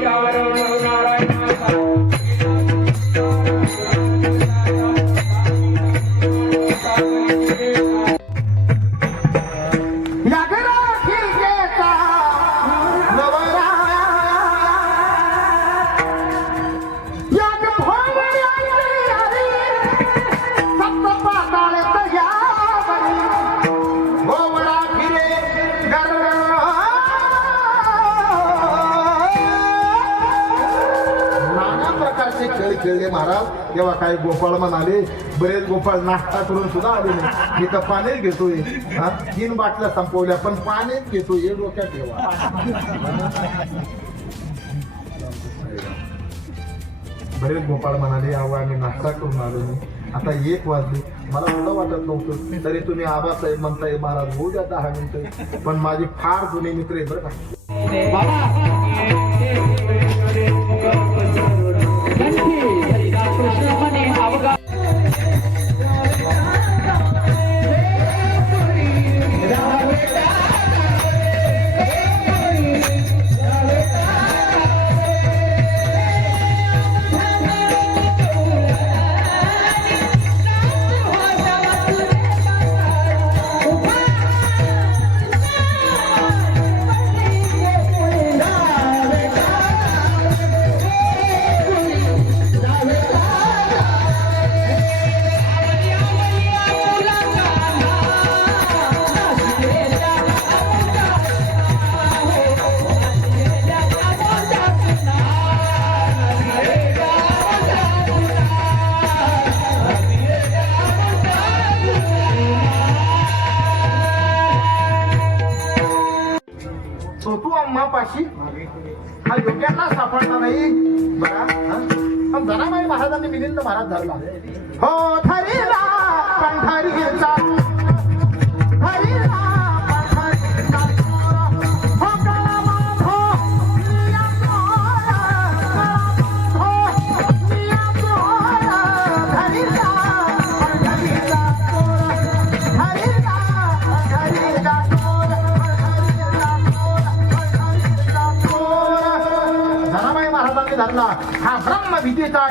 Hallelujah. Maharaj तेव्हा काही गोपाळ म्हणाले बरेच गोपाळ नाश्ता करून सुद्धा आले नाही. मी तर पाणीच घेतोय. तीन बाटल्या संपवल्या पण पाणीच घेतोय हे डोक्यात ठेवा. बरेच गोपाळ म्हणाले अहो आम्ही नाश्ता करून आलो नाही. आता एक वाजले. मला सुद्धा वाटत नव्हतं. तरी तुम्ही आबासाहेब म्हणताय महाराज होऊ द्या दहा मिनिटं. पण माझे फार जुने मित्र आहे बरं का. छोटू अम्मापाशी हा योग्याला सापडला नाही. बघा पण जनाबाई महाराजांनी मिलिंद महाराज धरला. हो धरीला. पंढरीचा. धनाबाई धरला हा ब्रह्म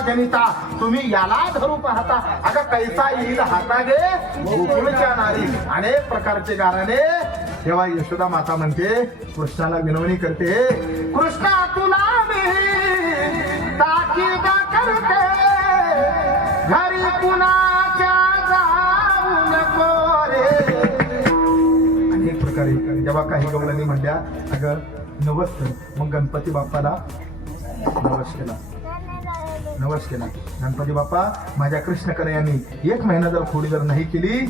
जनिता. तुम्ही याला धरू पाहता. अगं कैसा येईल हाता गे गोकुळच्या नारी. अनेक प्रकारचे गाराने. तेव्हा यशोदा माता म्हणते कृष्णाला विनवणी करते. कृष्णा तुला मी करते. घरी कुणाच्या जाऊ नको रे. अनेक प्रकारे. जेव्हा काही गवळणी म्हणल्या अगं नवस्त मग गणपती बाप्पाला नवस केला नवस केला गणपती बाप्पा माझ्या कृष्ण यांनी एक महिना जर खोडी जर नाही केली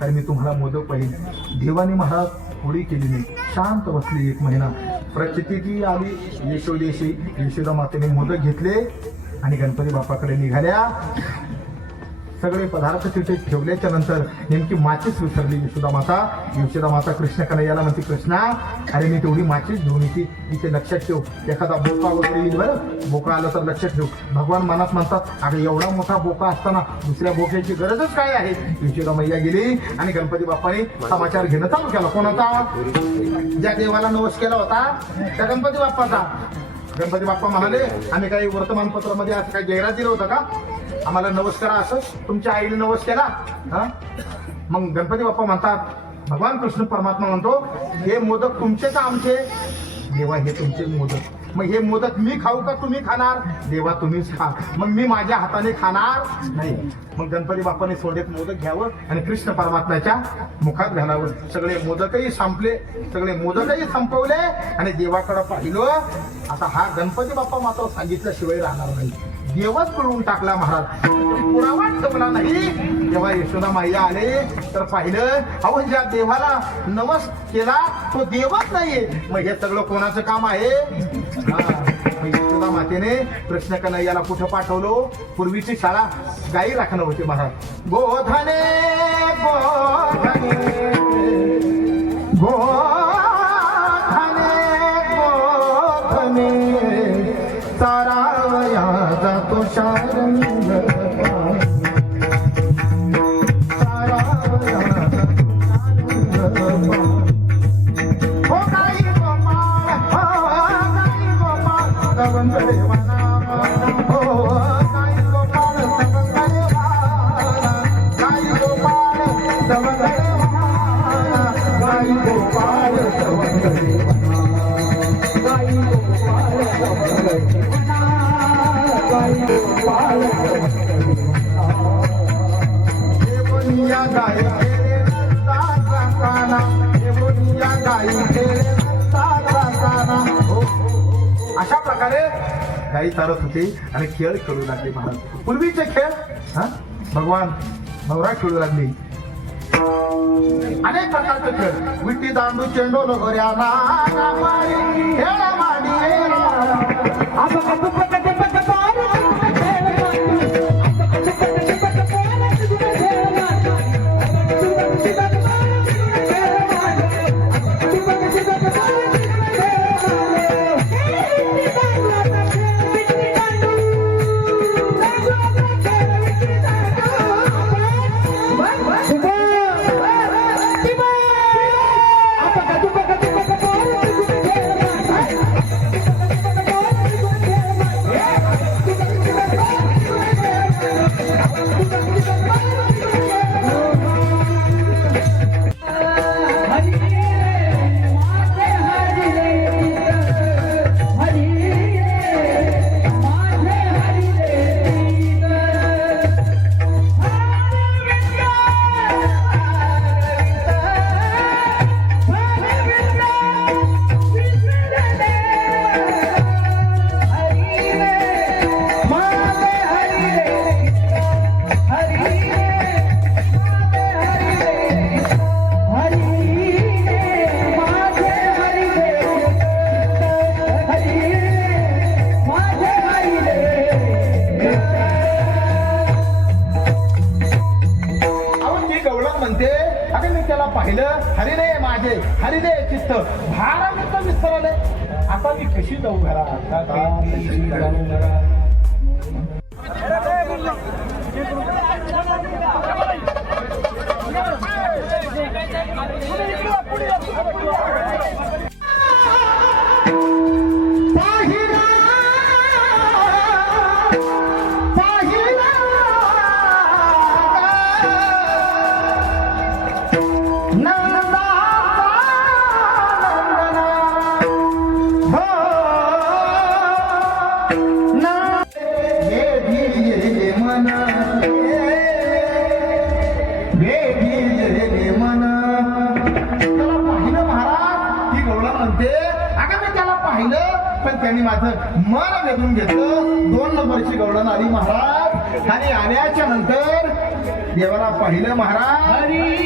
तर मी तुम्हाला मोदक पाहिजे देवाने महाराज खोडी केली नाही. शांत बसली एक महिना. प्रचिती आली. यशोदेशी यशोदा मातेने मोदक घेतले आणि गणपती बाप्पाकडे निघाल्या. सगळे पदार्थ तिथे ठेवल्याच्या नंतर नेमकी माचीच विसरली यशोदा माता. यशोदा माता कृष्ण कन्हैयाला म्हणते कृष्णा अरे मी तेवढी माचीच घेऊन येते. इथे लक्षात ठेव. एखादा बोका वगैरे येईल बरं. बोका आला तर लक्षात ठेव. भगवान मनात म्हणतात अरे एवढा मोठा बोका असताना दुसऱ्या बोक्याची गरजच काय आहे? यशोदा मैया गेली आणि गणपती बाप्पाने समाचार घेणं चालू केला. कोणाचा? ज्या देवाला नवश केला होता त्या गणपती बाप्पाचा. गणपती बाप्पा म्हणाले आम्ही काही वर्तमानपत्रामध्ये असं काही जाहिरात दिलं होतं का? आम्हाला नवस करा असं तुमच्या आईने नवस केला हा? मग गणपती बाप्पा म्हणतात भगवान कृष्ण परमात्मा म्हणतो हे मोदक तुमचे का आमचे? देवा हे तुमचे मोदक. मग हे मोदक मी खाऊ का तुम्ही खाणार? देवा तुम्हीच खा. मग मी माझ्या हाताने खाणार नाही. मग गणपती बाप्पाने सोडेत मोदक घ्यावं आणि कृष्ण परमात्म्याच्या मुखात घालावं. सगळे मोदकही संपले सगळे मोदकही संपवले आणि देवाकडे पाहिलं. आता हा गणपती बाप्पा मात्र सांगितल्याशिवाय राहणार नाही. देवच मिळवून टाकला महाराज. पुरावा ठेवला नाही. जेव्हा यशोदा माया आले तर पाहिलं अहो ज्या देवाला नमस केला तो देवच नाहीये. मग हे सगळं कोणाचं काम आहे? हा. मग यशोदा मातेने कृष्ण कन्हैयाला कुठं पाठवलो? पूर्वीची शाळा गाई राखणं होती महाराज. गोधने गोधने गो सारावया जातो शारंग सारावया अशा प्रकारे गाई चालत होती आणि खेळ खेळू लागले महाराज. पूर्वीचे खेळ हा? भगवान नवरा खेळू लागले. अनेक प्रकारचे खेळ. विटी दांडू चेंडू लगोऱ्या ना माडी Vida, vida, vida. म्हणते अरे मी त्याला पाहिलं हरिदे माझे हरिदे चित्त भारामित विसरले आता मी कशी जाऊ घरा त्याला पाहिलं महाराज ही गौडा म्हणते अगं मी त्याला पाहिलं पण त्यांनी माझं मन वेधून घेतलं दोन नंबरची गौडण आली महाराज आणि आल्याच्यानंतर देवाला पाहिलं महाराज